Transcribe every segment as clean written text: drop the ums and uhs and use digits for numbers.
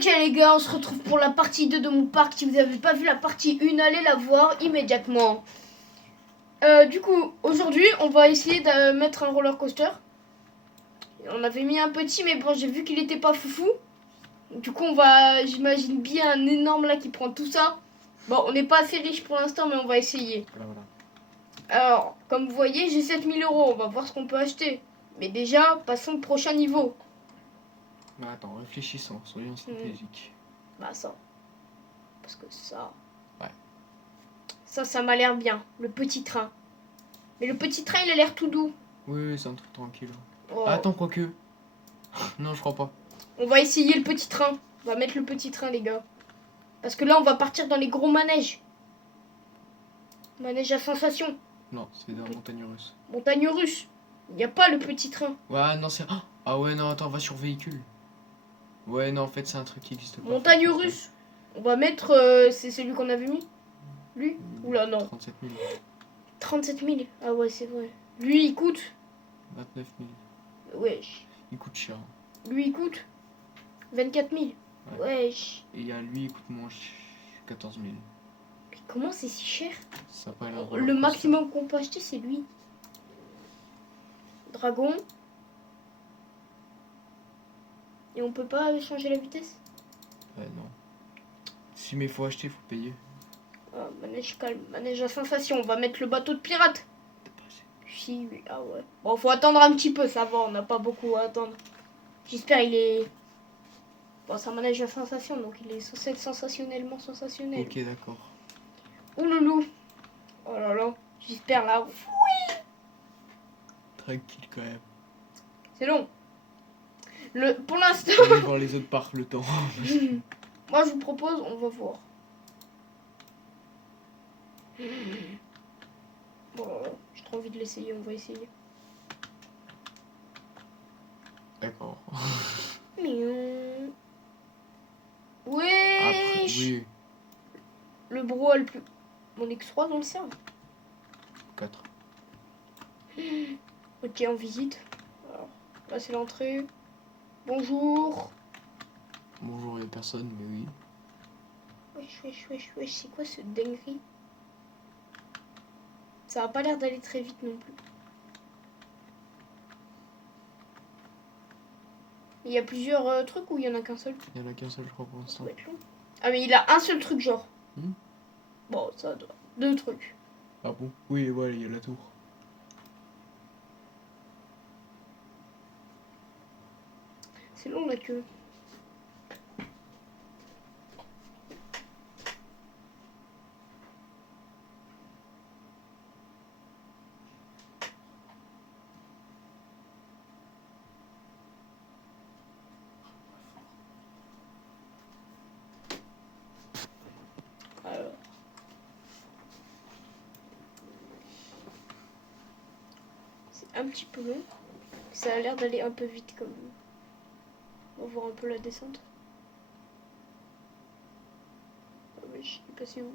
Ok les gars, on se retrouve pour la partie 2 de mon parc. Si vous n'avez pas vu la partie 1, allez la voir immédiatement. Du coup, aujourd'hui, on va essayer de mettre un roller coaster. On avait mis un petit, mais bon, j'ai vu qu'il était pas foufou. Du coup, on va, j'imagine bien un énorme là qui prend tout ça. Bon, on n'est pas assez riche pour l'instant, mais on va essayer. Voilà. Alors, comme vous voyez, j'ai 7000 €. On va voir ce qu'on peut acheter. Mais déjà, passons au prochain niveau. Mais attends, réfléchissons, soyons stratégiques. Bah ça. Parce que ça... Ouais. Ça m'a l'air bien. Le petit train. Mais le petit train, il a l'air tout doux. Oui, c'est un truc tranquille. Oh. Ah, attends, quoique. Non, je crois pas. On va essayer le petit train. On va mettre le petit train, les gars. Parce que là, on va partir dans les gros manèges. Manège à sensation. Non, c'est dans la montagne russe. Montagne russe. Il n'y a pas le petit train. Ouais, non, c'est. Ah ouais, non, attends, va sur véhicule. Ouais, non, en fait, c'est un truc qui existe pas. Montagne russe. On va mettre... c'est celui qu'on avait mis. Lui. Oula, non. 37 000. 37 000. Ah ouais, c'est vrai. Lui, il coûte... 29 000. Wesh. Il coûte cher. Lui, il coûte... 24 000. Ouais. Wesh. Et il y a lui, il coûte moins cher. 14 000. Mais comment c'est si cher? Ça a pas l'air Le maximum qu'on peut acheter, c'est lui. Dragon. Et on peut pas changer la vitesse? Ouais, non. Si, mais faut acheter, faut payer. Ah, manège calme, manège à sensation. On va mettre le bateau de pirate. Si, oui. Ah ouais. Bon, faut attendre un petit peu, ça va, on n'a pas beaucoup à attendre. J'espère il est... Bon, c'est un manège à sensation, donc il est censé être sensationnellement sensationnel. Ok, d'accord. Ouh loulou. Oh là là. J'espère là. Oui. Tranquille quand même. C'est long. Pour l'instant... On va voir les autres parcs le temps. Moi, je vous propose, on va voir. Bon, j'ai trop envie de l'essayer, on va essayer. D'accord. Miaou. Oui. Après, oui. Le bro a le plus... Mon X3 dans le cerf. 4. Ok, on visite. Alors, là, c'est l'entrée. Bonjour. Bonjour, il y a personne, mais oui. Wesh, wesh, wesh, wesh. C'est quoi ce dinguerie? Ça a pas l'air d'aller très vite non plus. Il y a plusieurs trucs ou il y en a qu'un seul? Il y en a qu'un seul, je crois, pour l'instant. Ça doit être long. Ah, mais il a un seul truc, genre. Bon, ça doit... 2 trucs. Ah bon? Oui, voilà, il y a la tour. C'est long la queue. Alors. C'est un petit peu long. Ça a l'air d'aller un peu vite quand même. On va voir un peu la descente. Ah mais je sais pas c'est où.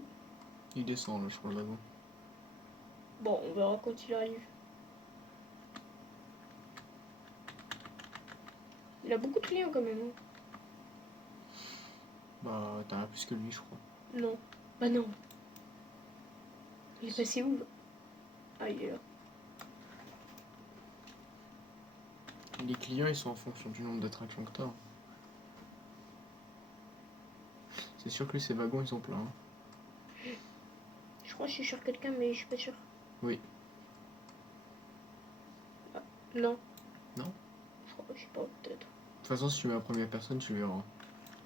Il descend là, je crois, le wagon. Bon, on verra quand il arrive. Il a beaucoup de clients quand même. Hein. Bah, t'en as plus que lui, je crois. Non. Bah non. Il est passé où? Ah, il est là. Les clients, ils sont en fonction du nombre d'attractions que t'as. C'est sûr que ces wagons, ils sont pleins. Hein. Je crois que je suis sur quelqu'un, mais je suis pas sûre. Oui. Ah, non. Non? Je sais pas, peut-être. De toute façon, si tu mets la première personne, tu verras.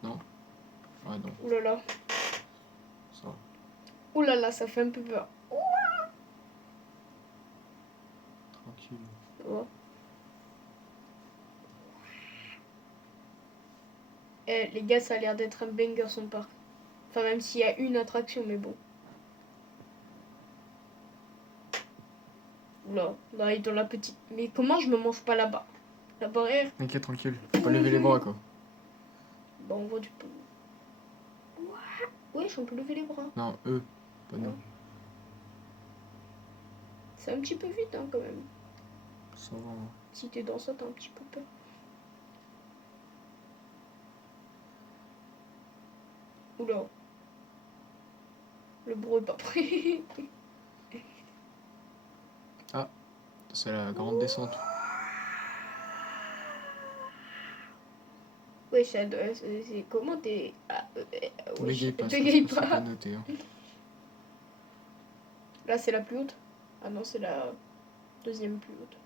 Non? Ah non. Ouh là là. Ça va. Ouh là là, ça fait un peu peur. Tranquille. Oh. Eh, les gars, ça a l'air d'être un banger son parc. Enfin, même s'il y a une attraction, mais bon. Oula, là, il est dans la petite. Mais comment je me mange pas là-bas? La barrière? T'inquiète, tranquille. Faut pas lever les bras, quoi. Bon, on voit du peu. Ouais, on peut lever les bras. Non, eux, pas nous. C'est un petit peu vite, hein, quand même. Ça va. Hein. Si t'es dans ça, t'as un petit peu peur. Oula. Le bro est pas prêt. C'est la grande descente. Ouais, ça doit... C'est comment t'es... Ah, ouais, Bégaye pas, bégaye c'est pas pas. noté. Hein. Là, c'est la plus haute. Ah non, c'est la deuxième plus haute.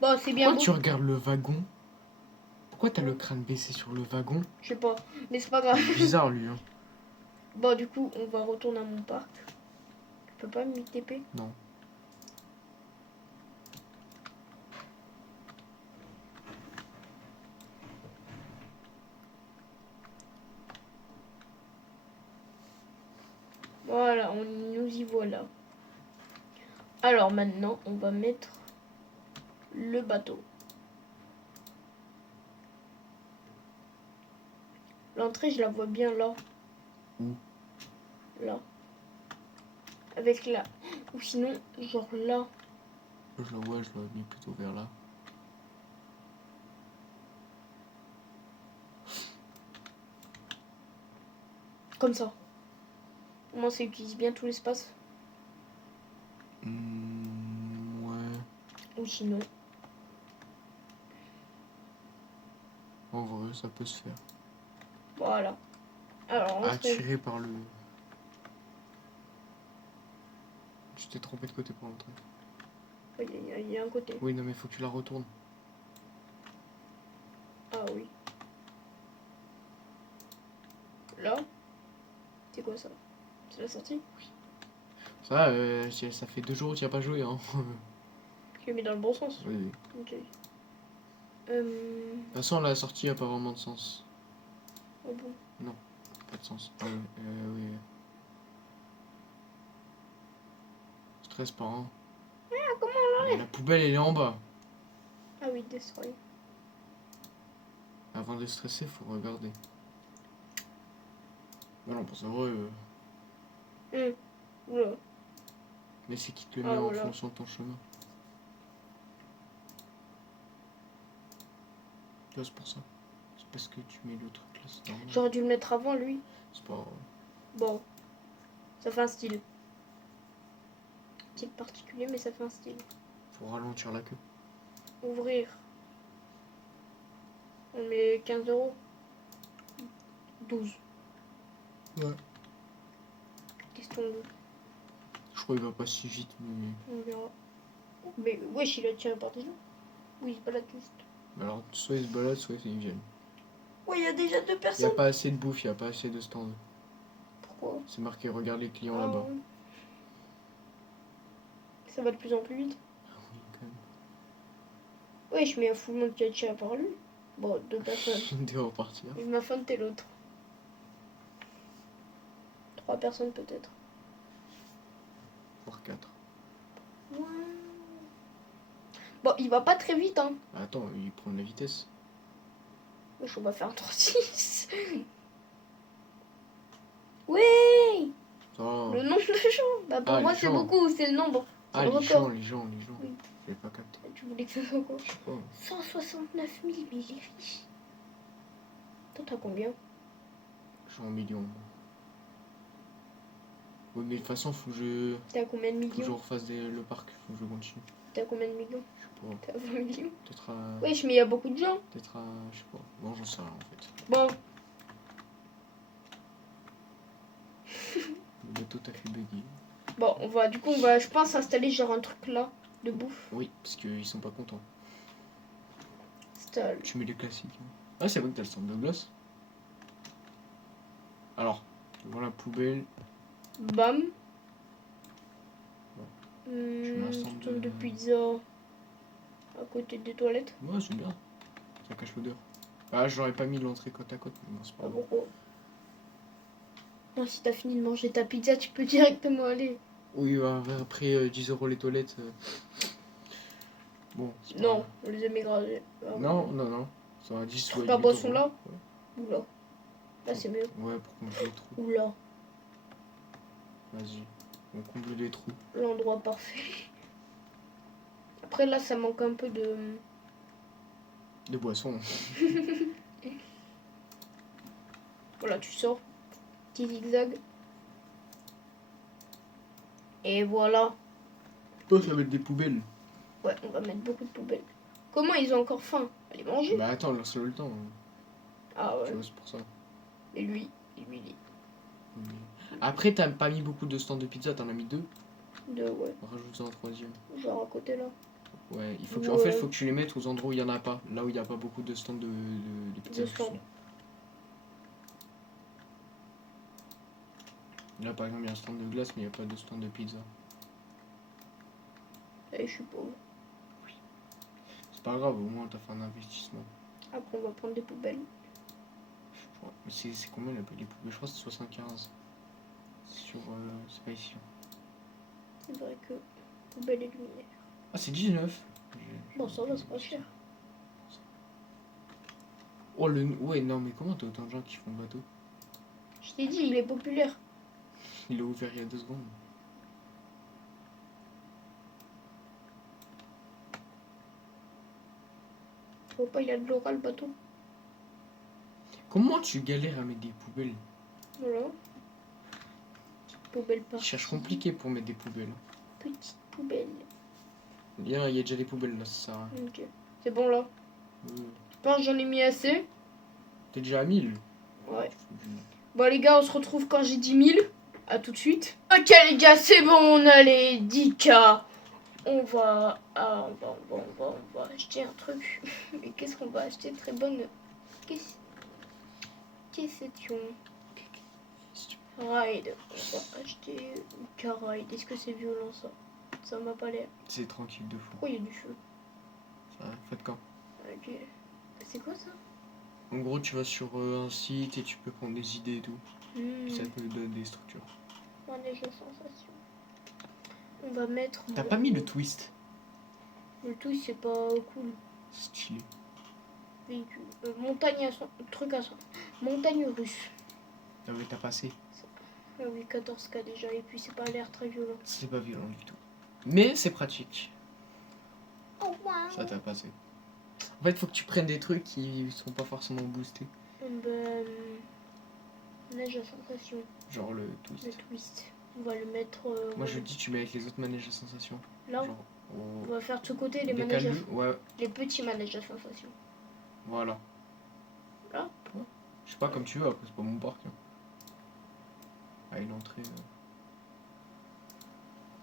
Bon, c'est bien Pourquoi beau. tu regardes le wagon? Pourquoi t'as le crâne baissé sur le wagon? Je sais pas, mais c'est pas grave. Il est bizarre lui. Hein. Bon, du coup, on va retourner à mon parc. Je peux pas m'y TP? Non. Voilà, on nous y voilà. Alors maintenant, on va mettre le bateau. L'entrée, je la vois bien là. Où? Là. Avec là. Ou sinon, genre là. Je l'aurais mis plutôt vers là. Comme ça. Au moins, ça utilise bien tout l'espace. Ouais. Ou sinon. En vrai, ça peut se faire. Voilà. Alors, entrée. Attiré par le... Tu t'es trompé de côté pour l'entrée. Il y a un côté. Oui, non mais faut que tu la retournes. Ah oui. Là. C'est quoi ça? C'est la sortie? Ça, ça fait 2 jours que tu n'as pas joué. Hein. Je l'ai mis dans le bon sens. Oui, oui. Ok. De toute façon, la sortie a pas vraiment de sens. Oh bon. Pas de sens. Ah oui, oui. Stress pas, hein. Ah, comment La poubelle, elle est en bas. Ah oui, destroy. Avant de stresser, faut regarder. Non, pour ça, vrai. Oula. Mais c'est qui te le Ah, met en voilà. fonction de ton chemin. Là, c'est pour ça. C'est parce que tu mets le truc là, c'est normal. J'aurais dû le mettre avant, lui. C'est pas... Bon. Ça fait un style. Style particulier, mais ça fait un style. Faut ralentir la queue. Ouvrir. On met 15 €. 12. Ouais. Question de... Je crois qu'il va pas si vite, mais... On verra. Mais wesh, il a tiré par des gens. Oui, il se balade juste. Alors, soit ils se baladent, soit ils viennent. Ouais, il y a déjà 2 Il n'y a personnes. pas assez de bouffe, il n'y a pas assez de stand. Pourquoi? C'est marqué, regarde les clients Ah, là-bas. ouais. Ça va de plus en plus vite. Ah oui, quand même. Wesh, mais il y a full le monde qui a tiré par lui. Bon, 2 personnes. De repartir. Il m'a feinté l'autre. 3 personnes peut-être. Voire 4. Ouais. Bon, il va pas très vite, hein. Attends, il prend de la vitesse. Wesh, on va faire un 3-6. Oui. Oh. Le nombre de gens. Bah pour Ah, moi les c'est gens. beaucoup, c'est le nombre. C'est Ah, le les record. gens. Oui. Je l'ai pas capté. Tu voulais que ça soit quoi? Je sais pas. 169 000, mais il est riche. Toi t'as combien? Je suis en millions. Oui, mais de toute façon, faut que je... T'as combien de Faut que je millions? refasse le parc. Faut que je continue. T'as combien de millions? Je sais pas. T'as 20 millions? Peut-être à... Wesh, mais il y a beaucoup de gens. Peut-être à... Je sais pas. Bon, j'en sais rien en fait. Bon, Le bateau t'a fait bugger. bon, on va, du coup, on va, je pense, installer genre un truc là, de bouffe. Oui, parce qu'ils sont pas contents. Installe. Tu mets les classiques. Hein. Ah, c'est vrai que t'as le stand de glace. Alors, devant la poubelle. Bam. mets un stand Stand de de- pizza. À côté des toilettes. Ouais, c'est bien. Ça cache l'odeur. Ah, j'aurais pas mis l'entrée côte à côte, mais bon, c'est pas Ah grave. pourquoi? Non, si t'as fini de manger ta pizza, tu peux directement aller. Oui, après 10 € les toilettes. Bon, c'est pas Non, grave. on les a mis gravés. Ah, Non. Ça va 10 ou La 8 boisson €. là? Ouais. Oula. Là, c'est mieux. Ouais, pour combler les trous. Oula. Vas-y. On comble les trous. L'endroit parfait. Après, là, ça manque un peu de... De boissons. Voilà, tu sors. Petit zigzag. Et voilà. Oh, ça va être des poubelles. Ouais, on va mettre beaucoup de poubelles. Comment ils ont encore faim? Allez manger. Bah attends, laisse-le le temps. Ah Tu ouais. vois, c'est pour ça. Et lui, il est Après, t'as pas mis beaucoup de stands de pizza, t'en as mis 2. deux, ouais. Rajoute-en un troisième. Genre à côté là. Ouais, il faut que, Ouais. en fait, il faut que tu les mettes aux endroits où il y en a pas. Là où il n'y a pas beaucoup de stands de pizza. Deux stands. Là, par exemple, il y a un stand de glace, mais il n'y a pas de stand de pizza. Et je suis pauvre. C'est pas grave, au moins, t'as fait un investissement. Après, on va prendre des poubelles. Ouais, mais c'est combien les poubelles? Je crois que c'est 75. Sur. C'est pas ici. C'est vrai que poubelle et lumière. Ah, c'est 19. Bon, ça va, c'est pas cher. Oh, le. Ouais, non, mais comment t'as autant de gens qui font le bateau? Je t'ai dit, il est populaire. Il a ouvert il y a 2 secondes. Tu vois pas, il a de l'aura le bateau. Comment tu galères à mettre des poubelles? Voilà. Petite poubelle Je par cherche compliqué pour mettre des poubelles. petite poubelle. Il y a déjà des poubelles là, ça sert à rien. Ok. C'est bon là. Je pense que j'en ai mis assez. T'es déjà à 1000. Ouais. Bon les gars, on se retrouve quand j'ai 10 000. À tout de suite. Ok les gars, c'est bon, on a les 10K. On va acheter un truc. Mais qu'est-ce qu'on va acheter? Très bonne question. Ride. On va acheter une car-ride. Est-ce que c'est violent ça? Ça m'a pas l'air. C'est tranquille de fou. Pourquoi il y a du feu? Ça, faites quand? Ok. C'est quoi ça? En gros, tu vas sur un site et tu peux prendre des idées et tout. Hmm. Ça te donne des structures. Manège de sensation. On va mettre. T'as pas mis le twist? Le tout, c'est pas cool. Stylé. Véhicule. Montagne à son. Truc à son. Montagne russe. Ah ouais, t'as passé. Ah oui, 14K déjà. Et puis, c'est pas l'air très violent. C'est pas violent du tout. Mais c'est pratique. Oh, wow. Ça t'a passé. En fait, faut que tu prennes des trucs qui sont pas forcément boostés. Ben. Manège à sensation. Genre le twist. Le twist. On va le mettre. Moi je dis tu mets avec les autres manèges à sensation. Là, Genre on au... va faire de ce côté les manèges à... décale-le. Ouais, Les petits manèges à sensation. voilà. Là Ouais. Je sais pas comme tu veux, après c'est pas mon parc. Hein. Ah, une entrée.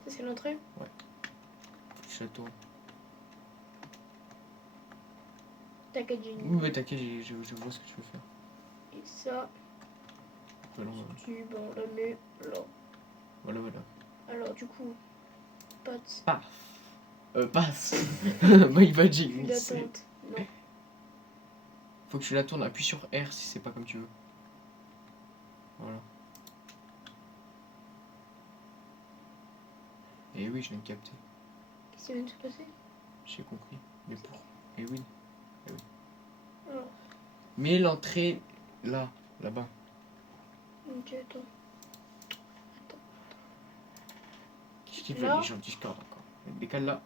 Ça, c'est l'entrée. Faut que tu la tournes. T'inquiète, j'ai une. Oui, ouais, t'inquiète, je vois ce que tu veux faire. Et ça, Voilà, tu bon, on la met là. voilà. Alors, du coup, patte. Passe. My Magic. Plus d'attente. Non. Faut que tu la tournes, appuie sur R si c'est pas comme tu veux. Voilà. Et oui, je viens de capter. Qu'est-ce qui vient de se passer? J'ai compris. Mais pour. Et oui. Alors, Mets l'entrée là, là-bas. ok, attends. Qu'est-ce qu'il fait Là. les gens Discord encore. Décale là.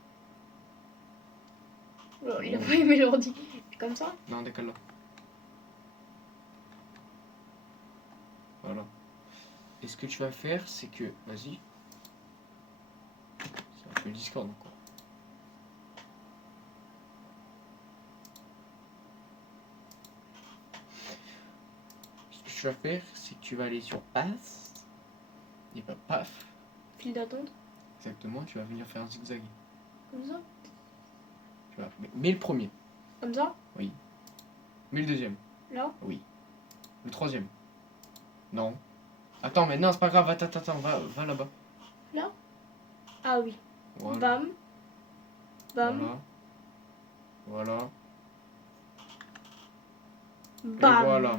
Alors, il a pas aimé l'ordi. Comme ça? Non, décale là. Voilà. Et ce que tu vas faire, c'est que. Vas-y. C'est un peu Discord encore. Ce que tu vas faire, c'est que tu vas aller sur Pass. Et pas paf. File d'attente. Exactement, tu vas venir faire un zigzag. Comme ça? Tu vas... Mets le premier. Comme ça? Oui. Mets le deuxième. Là? Oui. Le troisième. Non. Attends, mais non, c'est pas grave. Attends, va là-bas. Là? Ah oui. Voilà. Bam. Bam. Voilà. Bam. Et voilà.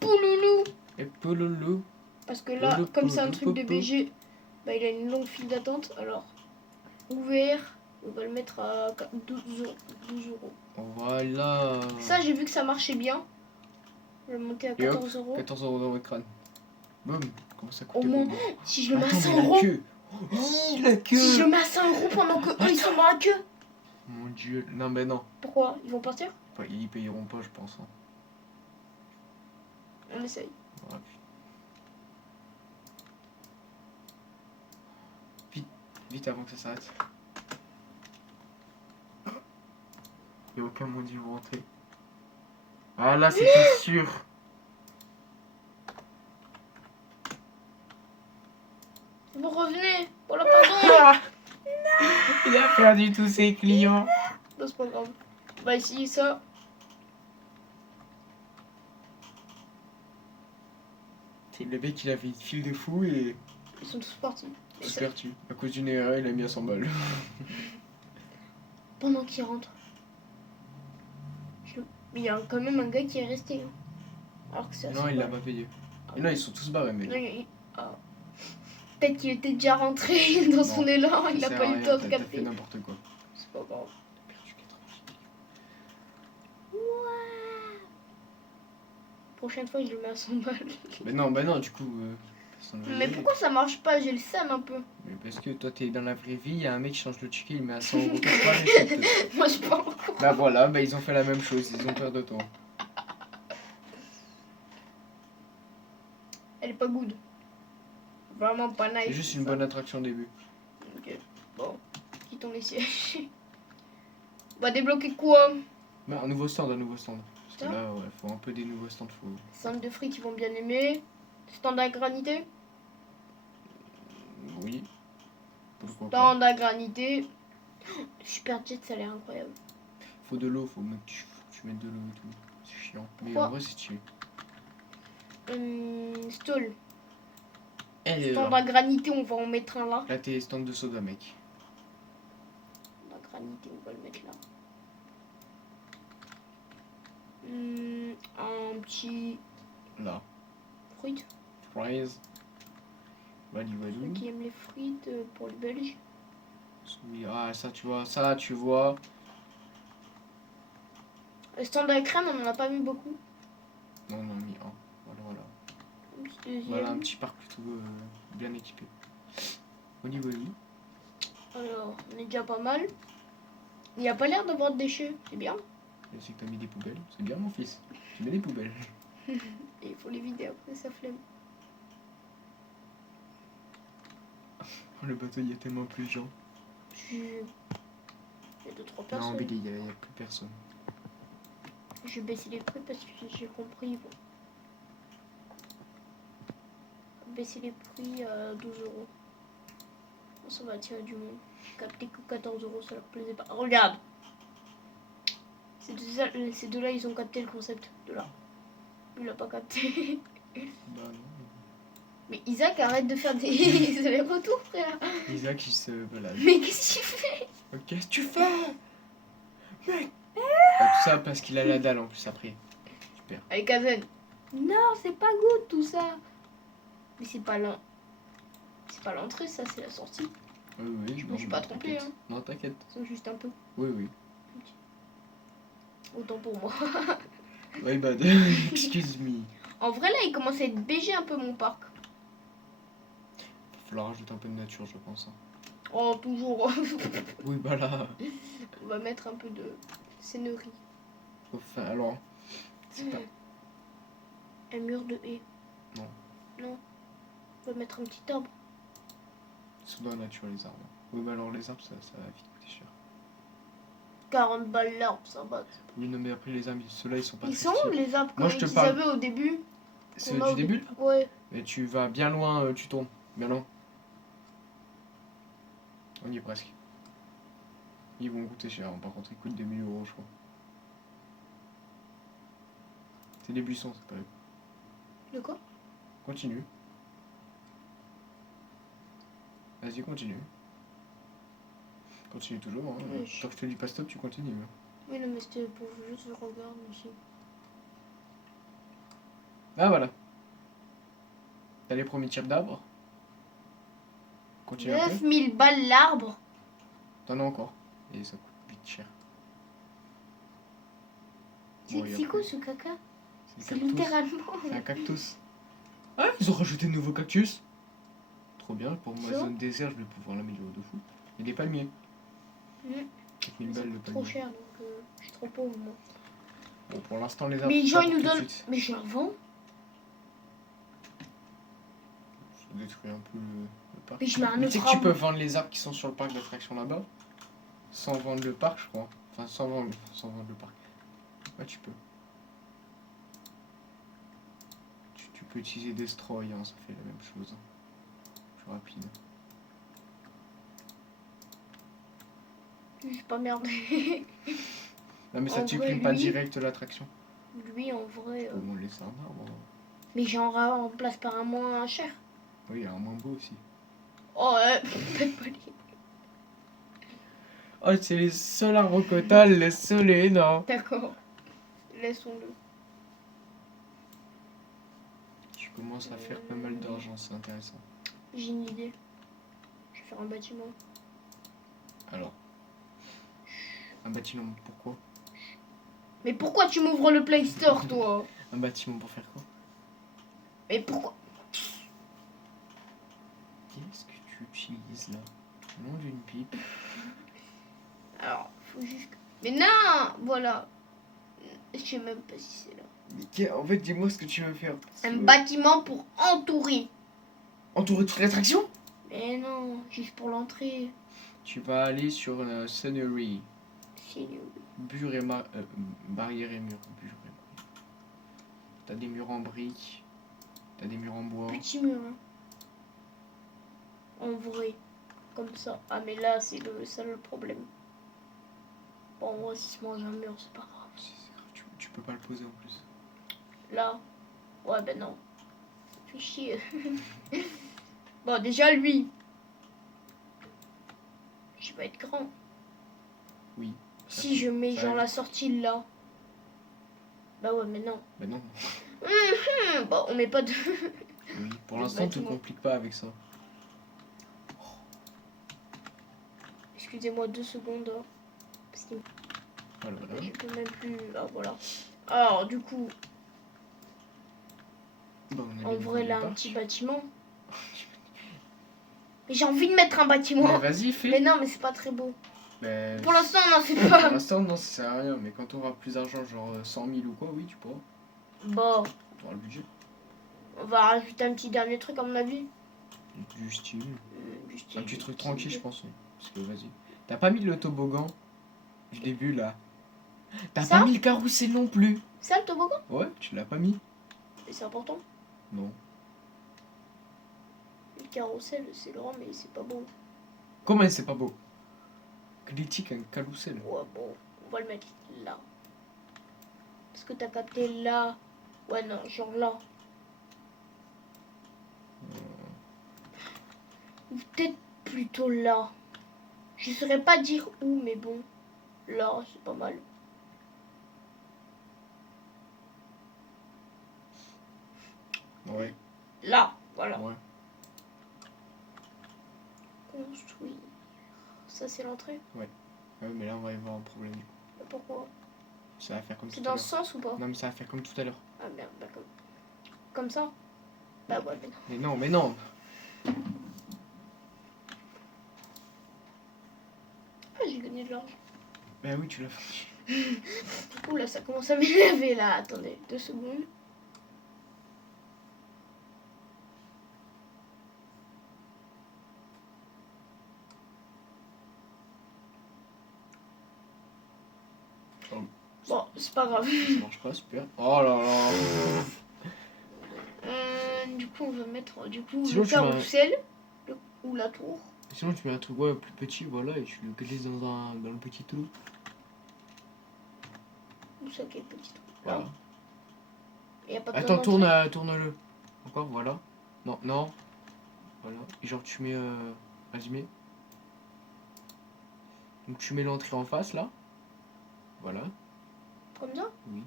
Pouloulou. Et pouloulou. Parce que là, Pouloulou, comme c'est un pouloulou, truc de pouloulou. BG, bah, il a une longue file d'attente. Alors, ouvert, on va le mettre à 12 euros. Voilà. Ça, j'ai vu que ça marchait bien. On va le monter à Et hop, 14 euros. 14 € dans votre crâne. Boum. Comment ça coûte? Au moins, si je le mets à Attends, 100 mais la euros. queue. La queue. Si je le mets à 100 euros pendant que eux ils sont dans la queue. Mon dieu. Non, mais non. Pourquoi? Ils vont partir? Ils payeront pas, je pense. Hein. On essaye. Ouais. Vite, vite avant que ça s'arrête. Il n'y a aucun moyen d'y rentrer. Ah là, c'était sûr. Vous revenez. Voilà, pardon. Il a perdu tous ses clients. Non, c'est pas grave. On va essayer ça. Le mec, il avait une file de fou et Ils sont tous partis. Et ça- super tu. À cause d'une erreur, il a mis à 100 balles. pendant qu'ils rentrent. Mais il y a quand même un gars qui est resté. Hein. Alors que c'est assez Non, il l'a bas. pas payé. Et non, ils sont tous barrés, mec. Non, ah. Peut-être qu'il était déjà rentré dans son élan, il a Ça pas sert à eu le rien, temps de t'as fait capter. n'importe quoi. C'est pas grave. T'as perdu 80 Prochaine fois, je le mets à 100 balles. Bah non, du coup, personne va y Mais aller. pourquoi ça marche pas? J'ai le seum un peu. Mais parce que toi, t'es dans la vraie vie, il y a un mec qui change le ticket, il met à 100 euros. Pourquoi j'achète Moi, je suis pas encore. Bah voilà, bah ils ont fait la même chose, ils ont peur de temps. Elle est pas good. Vraiment pas nice. C'est juste une ça. bonne attraction au début. Ok. Bon, quittons les sièges. On va débloquer quoi? Bah, un nouveau stand, un nouveau stand. Parce Ça que là, ouais, faut un peu des nouveaux stands. Faut... Stand de frites, ils vont bien aimer. Stand à granité. Oui. Pourquoi pas. Stand à granité. Super jet, ça a l'air incroyable. Faut de l'eau, faut que tu mettes de l'eau et tout. C'est chiant. Mais Pourquoi en vrai, c'est chill. Stall. Elle est Stand là. à granité, on va en mettre un là. Là, t'es stand de soda, mec. Stand à granité, on va le mettre là. Un petit Là. fruit. Fries. Wally Ceux Wally. qui aiment les frites pour les Belges. Oui, ah, ça, tu vois. Le stand à crème, on en a pas mis beaucoup. Non, on en a mis un. Voilà. Un petit deuxième. Voilà, un petit parc plutôt bien équipé. Wally Wally. Alors, on est déjà pas mal. Il n'y a pas l'air d'avoir de déchets, c'est bien. Je sais que t'as mis des poubelles. C'est bien, mon fils. Tu mets des poubelles. Et il faut les vider après, ça flemme. Oh, le bateau, il y a tellement plus de gens. Il y a 2-3 Non, personnes. mais il y a plus personne. Je vais baisser les prix parce que j'ai compris. Bon. Baisser les prix à 12 euros. Ça va attirer du monde. Capter que 14 euros, ça leur plaisait pas. Regarde! Ces deux-là, ils ont capté le concept de là. Il l'a pas capté. Bah non. Mais Isaac, arrête de faire des allers-retours, frère. Isaac, il se balade. Mais qu'est-ce qu'il fait? Qu'est-ce que tu fais? Mec! Tout ça parce qu'il a la dalle en plus après. Super. Avec Azen. Non, c'est pas good tout ça. Mais c'est pas l'entrée, ça, c'est la sortie. Oui, Je me suis pas trompée, hein. Non, t'inquiète. C'est juste un peu. Oui. Autant pour moi. My bad. Excuse me. En vrai, là, il commence à être BG un peu mon parc. Il va falloir rajouter un peu de nature, je pense. Hein. Oh, toujours. Oui, bah là. On va mettre un peu de scénerie. Enfin, alors. C'est pas. Un mur de haie. Non. Non. On va mettre un petit arbre. C'est dans la nature, les arbres. Oui, bah alors les arbres, ça va vite coûter cher. 40 balles l'arbre, ça va. Oui, non, mais après, les arbres, ceux-là, ils sont pas Ils très sont où stylés. les arbres Moi, je te qu'ils parle. avaient au début? Ceux qu'on a du début? Ouais. Mais tu vas bien loin, tu tombes. Bien loin. On y est presque. Ils vont coûter cher, hein. Par contre, ils coûtent 2000 euros, je crois. C'est des buissons, c'est pas eux. De quoi? Continue. Vas-y, continue. Continue toujours. Hein. Oui, Tant que je te dis pas stop, tu continues. Oui, non, mais c'était pour juste le regard ici. Ah, voilà. T'as les premiers tirs d'arbres. Continue un peu. 9000 balles l'arbre. T'en as encore. Et ça coûte vite cher. Bon, y a C'est quoi plus. ce caca? C'est C'est le cactus. littéralement. C'est un cactus. Ah, ils ont rajouté de nouveaux cactus. Trop bien, pour ma Ça. zone désert, je vais pouvoir l'améliorer de fou. Et des palmiers. Mm. 4000 Ça balles le coûte trop palmier. cher donc je suis trop pauvre moi. Bon, pour l'instant, les arbres. Mais les gens pas ils pour nous tout de donnent. suite. Mais je leur vends. détruire un peu le parc. Mais je mets un Mais tu sais autre que tu peux arbre. vendre les arbres qui sont sur le parc d'attractions là-bas sans vendre le parc, je crois. Enfin, sans vendre le parc. Ouais, tu peux. Tu peux utiliser Destroy, hein, ça fait la même chose. Plus rapide. J'ai pas merdé. Non, mais ça En vrai, supprime pas lui- direct l'attraction. Lui, en vrai. Faut au moins laisser un arbre. Mais j'en remplace par un moins cher. Oui, il y a un moins beau aussi. Oh, faites pas les- Oh, c'est les seuls arbres que t'as, laisse-les, non. D'accord. Laissons-le. Tu commences à faire pas mal d'argent, c'est intéressant. J'ai une idée. Je vais faire un bâtiment. Alors, un bâtiment, pourquoi? Mais pourquoi tu m'ouvres le Play Store, toi? Un bâtiment pour faire quoi? Mais pourquoi? Qu'est-ce que tu utilises là? Le nom d'une pipe. Alors, faut juste. Mais non! Voilà. Je sais même pas si c'est là. Mais en fait, dis-moi ce que tu veux faire. Un bâtiment pour entourer. Entourer toute l'attraction? Mais non, juste pour l'entrée. Tu vas aller sur Sunnery. C'est nul. Barrière et mur. T'as des murs en briques. T'as des murs en bois. Petit mur. Hein. En vrai. Comme ça. Ah, mais là, c'est ça le problème. Bon, en vrai, s'il se mange un mur, c'est pas grave. Tu peux pas le poser en plus. Là. Ouais, ben non. Ça fait chier. Bon, déjà, lui. Je vais être grand. Oui. Si je mets ça genre arrive. la sortie là. Bah ouais, mais non. Bah non. Bon, on met pas de. Oui. Pour Le l'instant, te bâtiment. complique pas avec ça. Excusez-moi 2 secondes. Hein, parce que Voilà. je peux même plus. Ah, voilà. Alors, du coup, Bah, on a en les vrai, niveaux là, du un parc. petit bâtiment. Mais j'ai envie de mettre un bâtiment. Mais vas-y, fais. Mais non, mais c'est pas très beau. Bah, Pour l'instant, non, c'est pour pas. l'instant, non, ça sert à rien. Mais quand t'auras plus d'argent, genre 100 000 ou quoi, oui, tu pourras. Bon, T'auras le budget. on va rajouter un petit dernier truc, à mon avis. Du style. Du style, Un petit truc du tranquille, style. je pense. Oui. Parce que vas-y. T'as pas mis le toboggan du début là. T'as Ça pas mis le carrousel non plus. Ça, le toboggan? Ouais, tu l'as pas mis. Et c'est important. Non. Le carrousel, c'est grand, mais c'est pas beau. Comment c'est pas beau? Critique un carrousel. Ouais, bon, on va le mettre là. Parce que t'as capté là. Ouais, non, genre là. Ou peut-être plutôt là. Je saurais pas dire où, mais bon. Là, c'est pas mal. Ouais. Là, voilà. Ouais. Construire. Ça, c'est l'entrée. Ouais, mais là on va y avoir un problème. Pourquoi? Ça va faire comme tout C'est à dans l'heure. ce sens ou pas? Non mais ça va faire comme tout à l'heure. Ah merde, bah comme ça? Bah ouais, mais non. Mais non. Ah, j'ai gagné de l'argent. Bah oui, tu l'as fait. Ouh là, ça commence à m'énerver là. Attendez, 2 secondes. Oh. Bon, c'est pas grave. Ça marche pas, super. Oh là là. Du coup, on va mettre Sinon, le tu mets un- carrousel ou la tour. Sinon tu mets un truc plus petit, voilà, et tu le glisses dans le petit trou. Où ça qui est le petit trou? Là. Voilà. Y a pas de Attends, d'entrée. tourne-le. Encore, voilà. Non. Voilà. Et genre tu mets... Vas-y, mets. Donc tu mets l'entrée en face, là. Voilà. Comme ça? Oui.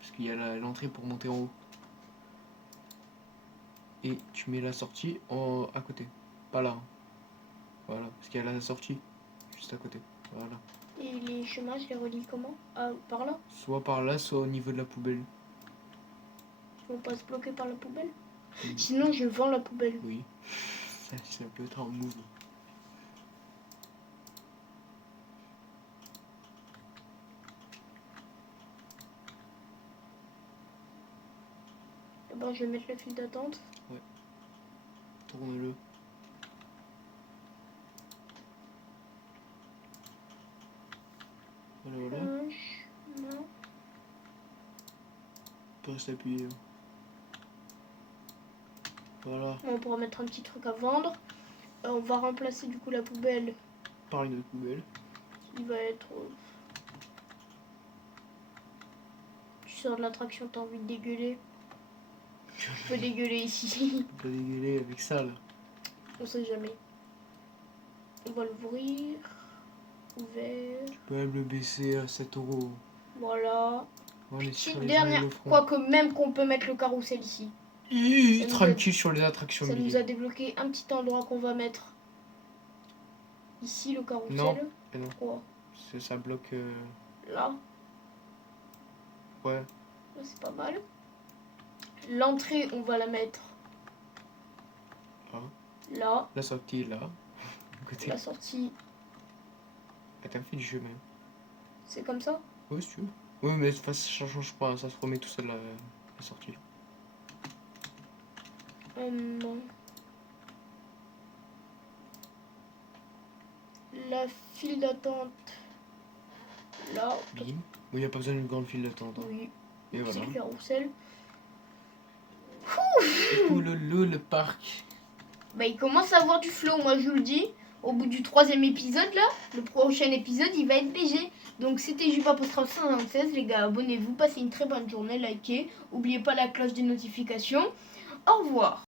Parce qu'il y a l'entrée pour monter en haut. Et tu mets la sortie à côté. Pas là. Hein. Voilà. Parce qu'il y a la sortie juste à côté. Voilà. Et les chemins, je les relie comment? Ah, par là? Soit par là, soit au niveau de la poubelle. Ils vont pas se bloquer par la poubelle? Oui. Sinon, je vends la poubelle. Oui. Ça peut être un move. D'abord, je vais mettre le fil d'attente. Ton tourne-le. Voilà. Non. Pas rester appuyé. Voilà. On pourra mettre un petit truc à vendre. On va remplacer du coup la poubelle Par une autre poubelle. qui va être... Tu sors de l'attraction, t'as envie de dégueuler. Tu peux dégueuler ici. On peut pas dégueuler avec ça là. On sait jamais. On va l'ouvrir. Ouvert. Tu peux même le baisser à 7 €. Voilà. On est Petite sur les dernière. gens, ils le feront. Quoique même qu'on peut mettre le carrousel ici. Hi, Ça nous tranquille sur les attractions Ça de nous milieu. a débloqué un petit endroit qu'on va mettre. Ici le carrousel. Non. Et non, Quoi ça bloque. Là. Ouais. Là, c'est pas mal. L'entrée, on va la mettre Là. là. La sortie là. Côté. La sortie, Ah, t'as fait du jeu même. c'est comme ça. Oui, si tu veux. Oui, mais ça change pas, ça se remet tout seul la sortie. La file d'attente. Là. Bim. Oui, il n'y a pas besoin d'une grande file d'attente. Hein. Oui. Et C'est voilà. le carrousel. Oh le parc. Bah, il commence à avoir du flow, moi je vous le dis. Au bout du 3e épisode, là, le prochain épisode, il va être BG. Donc, c'était Jupa-196, les gars. Abonnez-vous, passez une très bonne journée, likez. N'oubliez pas la cloche des notifications. Au revoir.